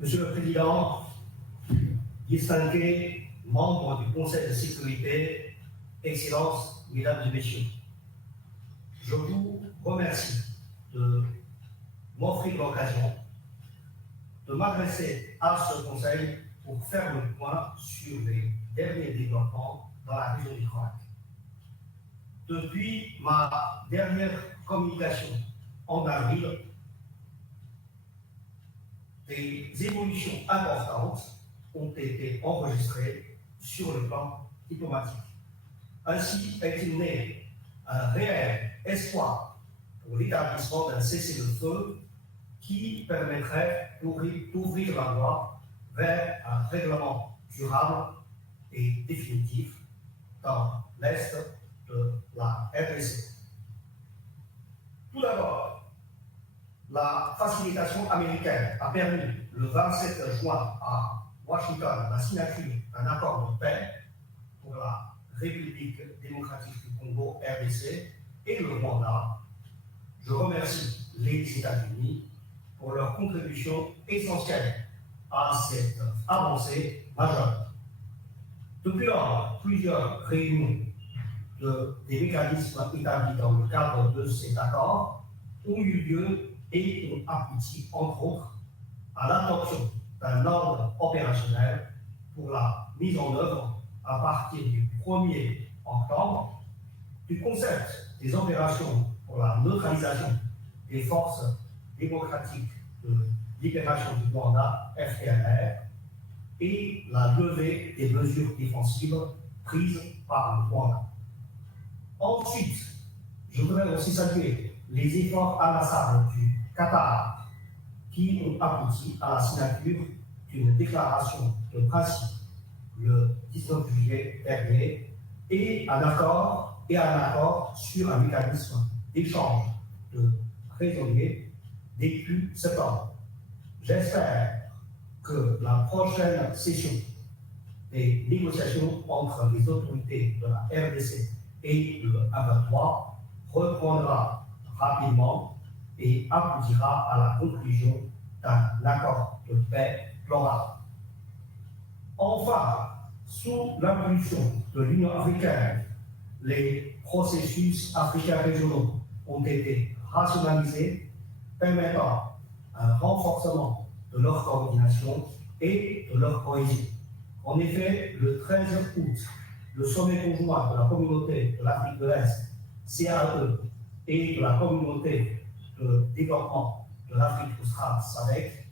Monsieur le Président, distingués membres du Conseil de sécurité, Excellences, Mesdames et Messieurs, je vous remercie de m'offrir l'occasion de m'adresser à ce Conseil pour faire le point sur les derniers développements dans la région du Croatie. Depuis ma dernière communication en avril, des évolutions importantes ont été enregistrées sur le plan diplomatique. Ainsi est-il né un réel espoir pour l'établissement d'un cessez-le-feu qui permettrait d'ouvrir la voie vers un règlement durable et définitif dans l'Est de la RDC. Tout d'abord, la facilitation américaine a permis le 27 juin à Washington la signature d'un accord de paix pour la République démocratique du Congo, RDC, et le Rwanda. Je remercie les États-Unis pour leur contribution essentielle à cette avancée majeure. Depuis lors, plusieurs réunions des mécanismes établis dans le cadre de cet accord ont eu lieu et ont abouti, entre autres, à l'adoption d'un ordre opérationnel pour la mise en œuvre à partir du 1er octobre du concept des opérations pour la neutralisation des forces démocratiques de libération du Rwanda, FDLR, et la levée des mesures défensives prises par le Rwanda. Ensuite, je voudrais aussi saluer les efforts inlassables du Qatar qui ont abouti à la signature d'une déclaration de principe le 19 juillet dernier et un accord sur un mécanisme d'échange de prisonniers début septembre. J'espère que la prochaine session des négociations entre les autorités de la RDC et le M23 reprendra rapidement et aboutira à la conclusion d'un accord de paix global. Enfin, sous l'impulsion de l'Union africaine, les processus africains régionaux ont été rationalisés, permettant un renforcement de leur coordination et de leur cohésion. En effet, le 13 août, le sommet conjoint de la communauté de l'Afrique de l'Est, CAE, et de la communauté de développement de l'Afrique australe, SADC,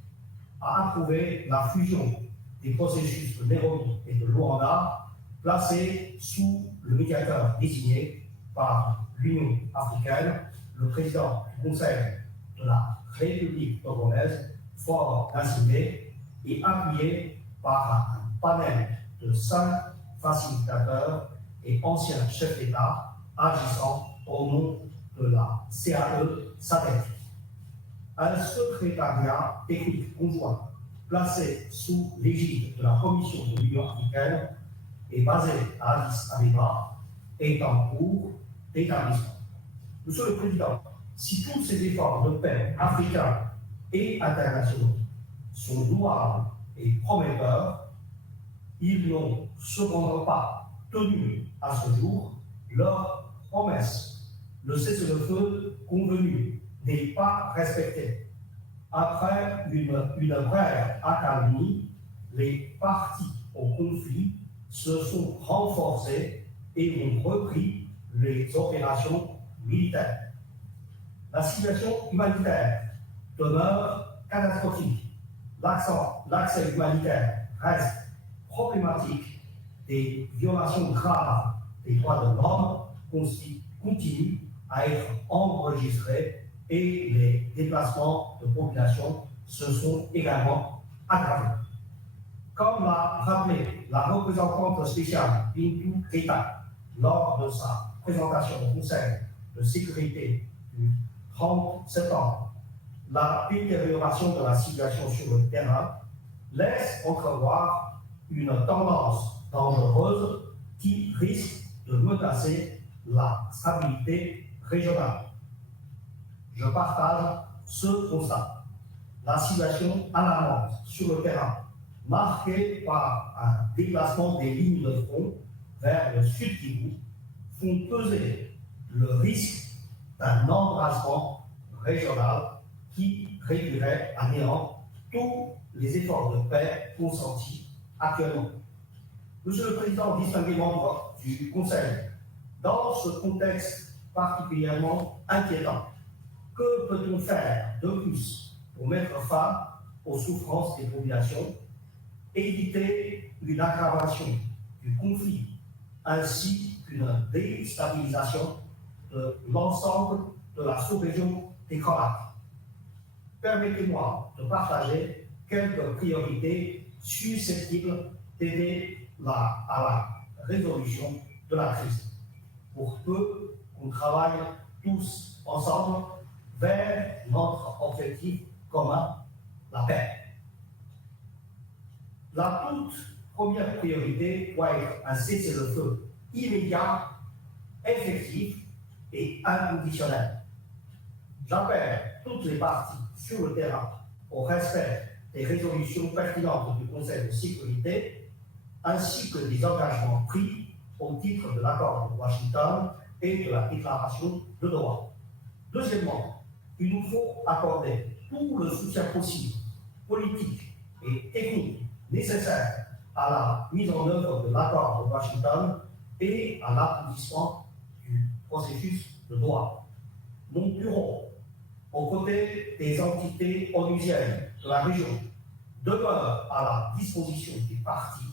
a approuvé la fusion des processus de Nairobi et de Luanda, placés sous le médiateur désigné par l'Union africaine, le président du Conseil de la République togonaise, Faure Gnassingbé, et appuyé par un panel de 5 facilitateurs et anciens chefs d'État agissant au nom de la CAE SADC. Un secrétariat technique conjoint placé sous l'égide de la Commission de l'Union africaine et basé à Addis Abeba est en cours d'établissement. Monsieur le Président, si tous ces efforts de paix africains et internationaux sont louables et prometteurs, ils n'ont cependant pas tenu à ce jour leur promesse. Le cessez-le-feu convenu n'est pas respecté. Après une brève accalmie, les parties au conflit se sont renforcées et ont repris les opérations militaires. La situation humanitaire demeure catastrophique. L'accès humanitaire reste problématique. Des violations graves des droits de l'homme continuent à être enregistrées et les déplacements de population se sont également aggravés. Comme l'a rappelé la représentante spéciale Bintou Keita lors de sa présentation au Conseil de sécurité du 30 septembre, la détérioration de la situation sur le terrain laisse entrevoir une tendance dangereuse qui risque de menacer la stabilité régionale. Je partage ce constat. la situation alarmante sur le terrain, marquée par un déplacement des lignes de front vers le sud Kivu, font peser le risque d'un embrasement régional qui réduirait à néant tous les efforts de paix consentis actuellement. Monsieur le Président, distingués membres du Conseil, dans ce contexte particulièrement inquiétant, que peut-on faire de plus pour mettre fin aux souffrances des populations, éviter une aggravation du conflit ainsi qu'une déstabilisation de l'ensemble de la sous-région des Grands Lacs? Permettez-moi de partager quelques priorités susceptibles d'aider à la résolution de la crise, pour peu qu'on travaille tous ensemble vers notre objectif commun, la paix. La toute première priorité doit être un cessez-le-feu immédiat, effectif et inconditionnel. J'appelle toutes les parties sur le terrain au respect des résolutions pertinentes du Conseil de sécurité ainsi que des engagements pris au titre de l'accord de Washington et de la déclaration de Doha. Deuxièmement, il nous faut accorder tout le soutien possible, politique et technique nécessaire à la mise en œuvre de l'accord de Washington et à l'aboutissement du processus de Doha. Mon bureau, aux côtés des entités onusiennes de la région, demeure à la disposition des parties,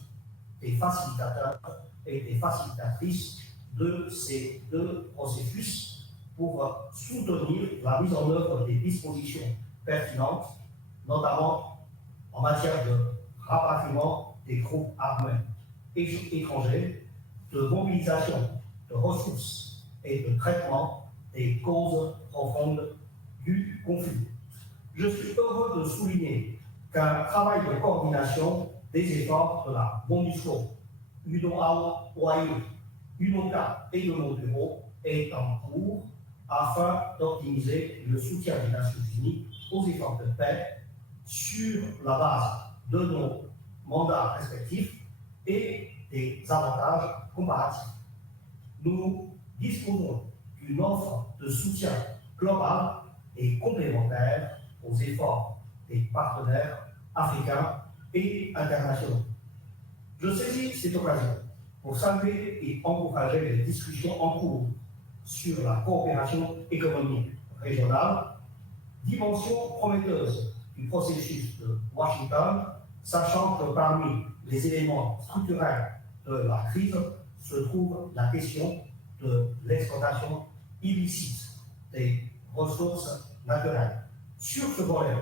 des facilitateurs et des facilitatrices de ces deux processus pour soutenir la mise en œuvre des dispositions pertinentes, notamment en matière de rapatriement des groupes armés étrangers, de mobilisation de ressources et de traitement des causes profondes du conflit. Je suis heureux de souligner qu'un travail de coordination des efforts de la MONUSCO, UNOAO, UNOCA et de mon bureau est en cours afin d'optimiser le soutien des Nations Unies aux efforts de paix sur la base de nos mandats respectifs et des avantages comparatifs. Nous disposons d'une offre de soutien global et complémentaire aux efforts des partenaires africains et internationaux. Je saisis cette occasion pour saluer et encourager les discussions en cours sur la coopération économique régionale, dimension prometteuse du processus de Washington, sachant que parmi les éléments structurels de la crise se trouve la question de l'exploitation illicite des ressources naturelles. Sur ce volet,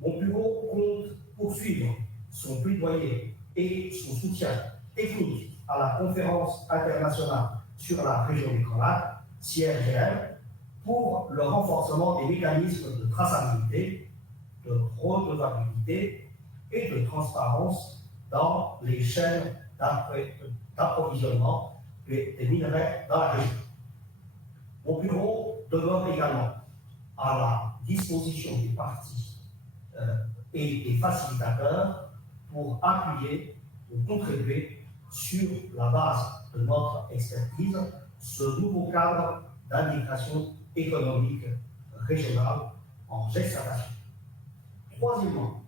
mon bureau compte poursuivre son plaidoyer et son soutien technique à la conférence internationale sur la région des Grands Lacs, CIRGL, pour le renforcement des mécanismes de traçabilité, de redevabilité et de transparence dans les chaînes d'approvisionnement des minerais dans la région. Mon bureau demeure également à la disposition des parties et des facilitateurs pour appuyer ou contribuer sur la base de notre expertise ce nouveau cadre d'intégration économique régionale en gestation. Troisièmement,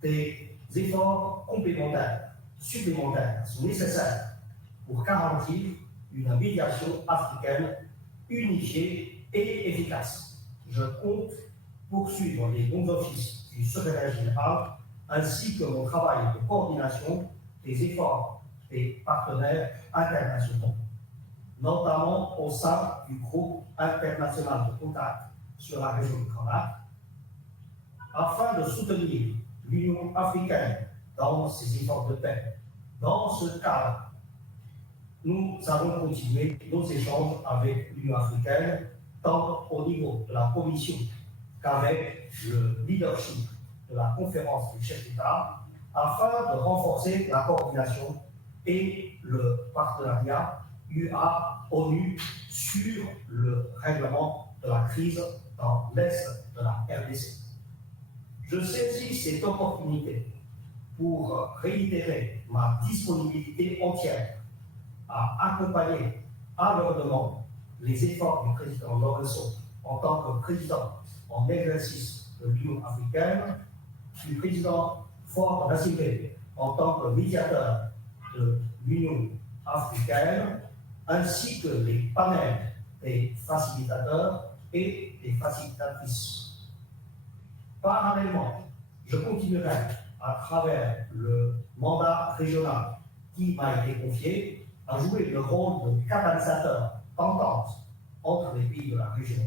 des efforts complémentaires, supplémentaires sont nécessaires pour garantir une médiation africaine unifiée et efficace. Je compte poursuivre les bons offices du secrétaire général ainsi que mon travail de coordination des efforts des partenaires internationaux, notamment au sein du groupe international de contact sur la région du Grand Lac, afin de soutenir l'Union africaine dans ses efforts de paix. Dans ce cadre, nous allons continuer nos échanges avec l'Union africaine, tant au niveau de la Commission qu'avec le leadership de la conférence des chefs d'État, afin de renforcer la coordination et le partenariat UA-ONU sur le règlement de la crise dans l'Est de la RDC. Je saisis cette opportunité pour réitérer ma disponibilité entière à accompagner à leur demande les efforts du président Lorenzo en tant que président en exercice de l'Union africaine, du président Faure Gnassingbé en tant que médiateur de l'Union africaine, ainsi que les panels des facilitateurs et des facilitatrices. Parallèlement, je continuerai à travers le mandat régional qui m'a été confié à jouer le rôle de catalyseur d'entente entre les pays de la région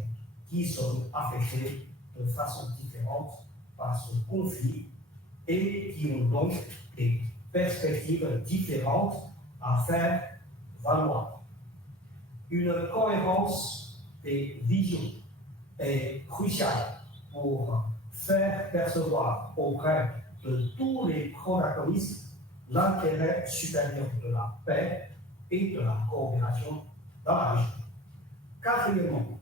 qui sont affectés de façon différente par ce conflit et qui ont donc des perspectives différentes à faire valoir. Une cohérence des visions est cruciale pour faire percevoir auprès de tous les protagonistes l'intérêt supérieur de la paix et de la coopération dans la région. Quatrièmement,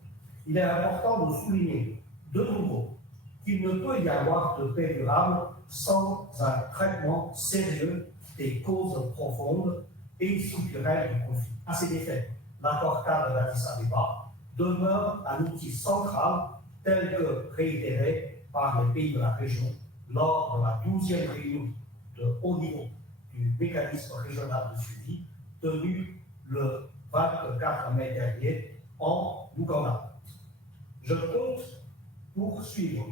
il est important de souligner de nouveau qu'il ne peut y avoir de paix durable sans un traitement sérieux des causes profondes et structurelles du conflit. À cet effet, l'accord cadre d'Addis Abeba demeure un outil central tel que réitéré par les pays de la région lors de la 12e réunion de haut niveau du mécanisme régional de suivi tenue le 24 mai dernier en Ouganda. Je compte poursuivre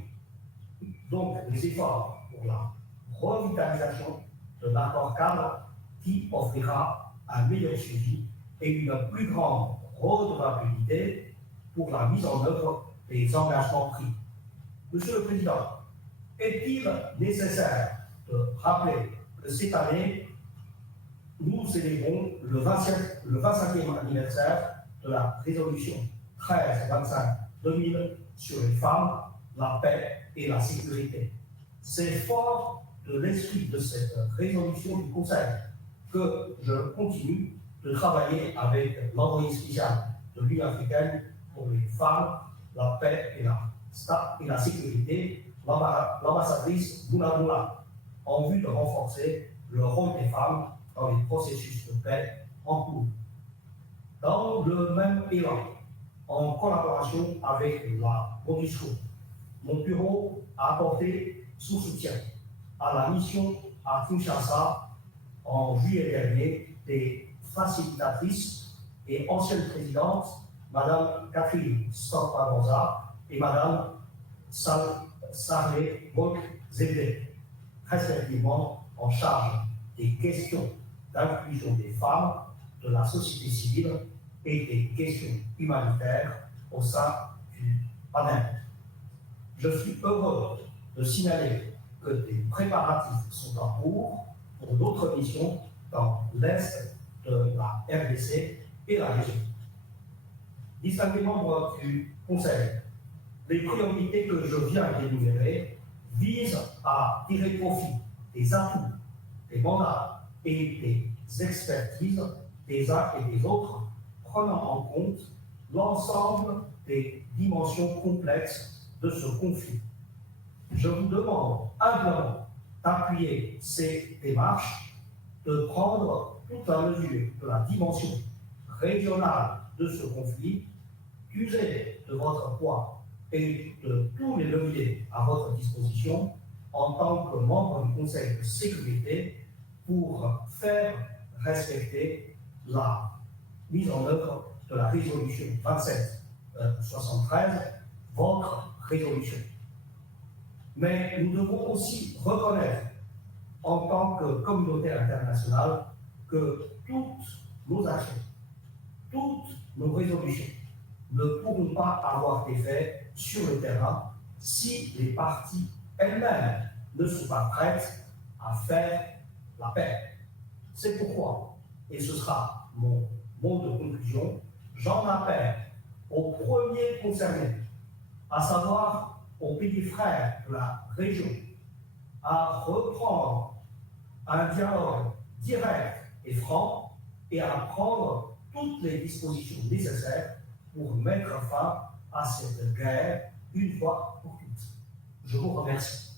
donc les efforts pour la revitalisation de l'accord cadre qui offrira un meilleur suivi et une plus grande redevabilité pour la mise en œuvre des engagements pris. Monsieur le Président, est-il nécessaire de rappeler que cette année, nous célébrons le 25e anniversaire de la résolution 1325-2000 sur les femmes, la paix et la sécurité. C'est fort de l'esprit de cette résolution du Conseil que je continue de travailler avec l'envoyé spécial de l'Union africaine pour les femmes, la paix et la sécurité, l'ambassadrice Bouna, en vue de renforcer le rôle des femmes dans les processus de paix en cours. Dans le même élan, en collaboration avec la MONUSCO, mon bureau a apporté son soutien à la mission à Kinshasa en juillet dernier des facilitatrices et anciennes présidentes, Mme Catherine Storpa-Gonza et Mme Sarlé Mok-Zébé, respectivement en charge des questions d'inclusion des femmes, de la société civile et des questions humanitaires au sein du panel. Je suis heureux de signaler que des préparatifs sont en cours pour d'autres missions dans l'Est de la RDC et la région. Distingués membres du Conseil, les priorités que je viens d'énumérer visent à tirer profit des atouts, des mandats et des expertises des uns et des autres, prenant en compte l'ensemble des dimensions complexes de ce conflit. Je vous demande humblement d'appuyer ces démarches, de prendre toute la mesure de la dimension régionale de ce conflit, d'user de votre poids et de tous les leviers à votre disposition en tant que membre du Conseil de sécurité pour faire respecter la mise en œuvre de la résolution 2773, votre résolution. Mais nous devons aussi reconnaître, en tant que communauté internationale, que toutes nos actions, toutes nos résolutions ne pourront pas avoir d'effet sur le terrain si les parties elles-mêmes ne sont pas prêtes à faire la paix. C'est pourquoi, et ce sera mon mot de conclusion, j'en appelle aux premiers concernés, à savoir aux pays frères de la région, à reprendre un dialogue direct et franc et à prendre toutes les dispositions nécessaires pour mettre fin à cette guerre une fois pour toutes. Je vous remercie.